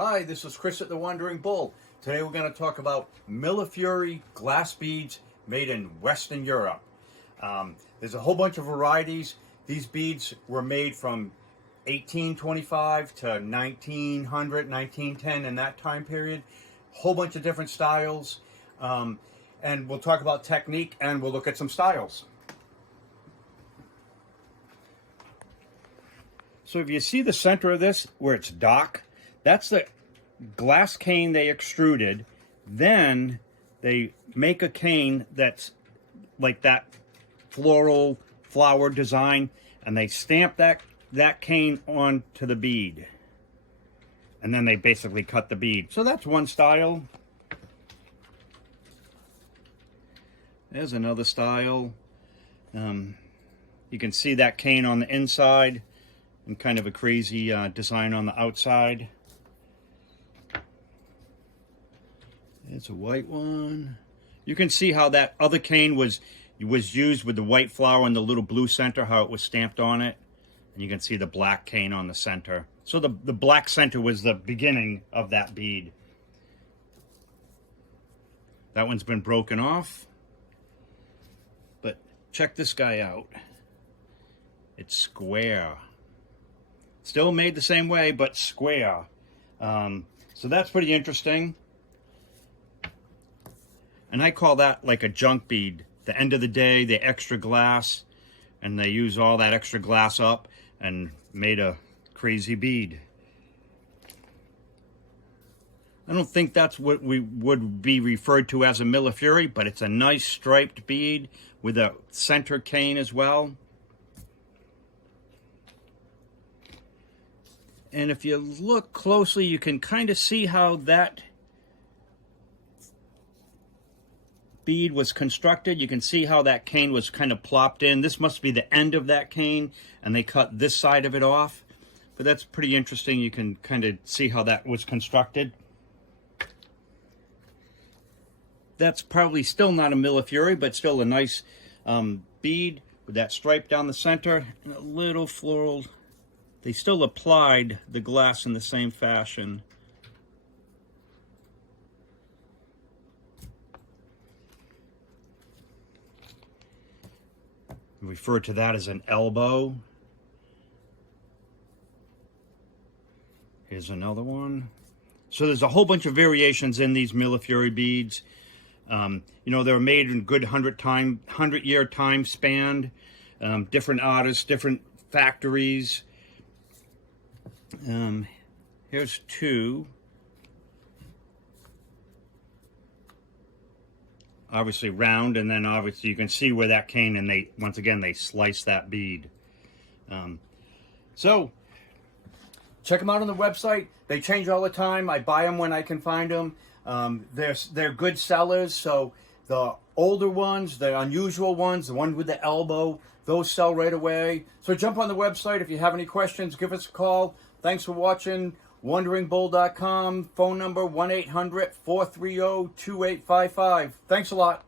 Hi, this is Chris at the Wandering Bull. Today we're going to talk about Millefiori glass beads made in Western Europe. There's a whole bunch of varieties. These beads were made from 1825 to 1900, 1910 in that time period. Whole bunch of different styles. And we'll talk about technique and we'll look at some styles. So if you see the center of this where it's dark, that's the glass cane they extruded. Then they make a cane that's like that floral flower design, and they stamp that cane onto the bead. And then they basically cut the bead. So that's one style. There's another style. You can see that cane on the inside and kind of a crazy design on the outside. It's a white one. You can see how that other cane was used with the white flower and the little blue center, how it was stamped on it. And you can see the black cane on the center. So the black center was the beginning of that bead. That one's been broken off. But check this guy out. It's square. Still made the same way, but square. So that's pretty interesting. And I call that like a junk bead. The end of the day, the extra glass, and they use all that extra glass up and made a crazy bead. I don't think that's what we would be referred to as a Millefiori, but it's a nice striped bead with a center cane as well. And if you look closely, you can kind of see how that bead was constructed. You can see how that cane was kind of plopped in. This must be the end of that cane, and they cut this side of it off. But that's pretty interesting. You can kind of see how that was constructed. That's probably still not a Millefiori, but still a nice bead with that stripe down the center and a little floral. They still applied the glass in the same fashion. We refer to that as an elbow. Here's another one. So there's a whole bunch of variations in these Millefiori beads. You know, they were made in good 100-year time span. Different artists, different factories. Here's two. Obviously round, and then obviously you can see where that cane, and they, once again, they slice that bead. So check them out on the website. They change all the time. I buy them when I can find them. They're good sellers. So the older ones, the unusual ones, the one with the elbow, those sell right away. So jump on the website. If you have any questions, give us a call. Thanks for watching. WanderingBull.com. Phone number 1-800-430-2855. Thanks a lot.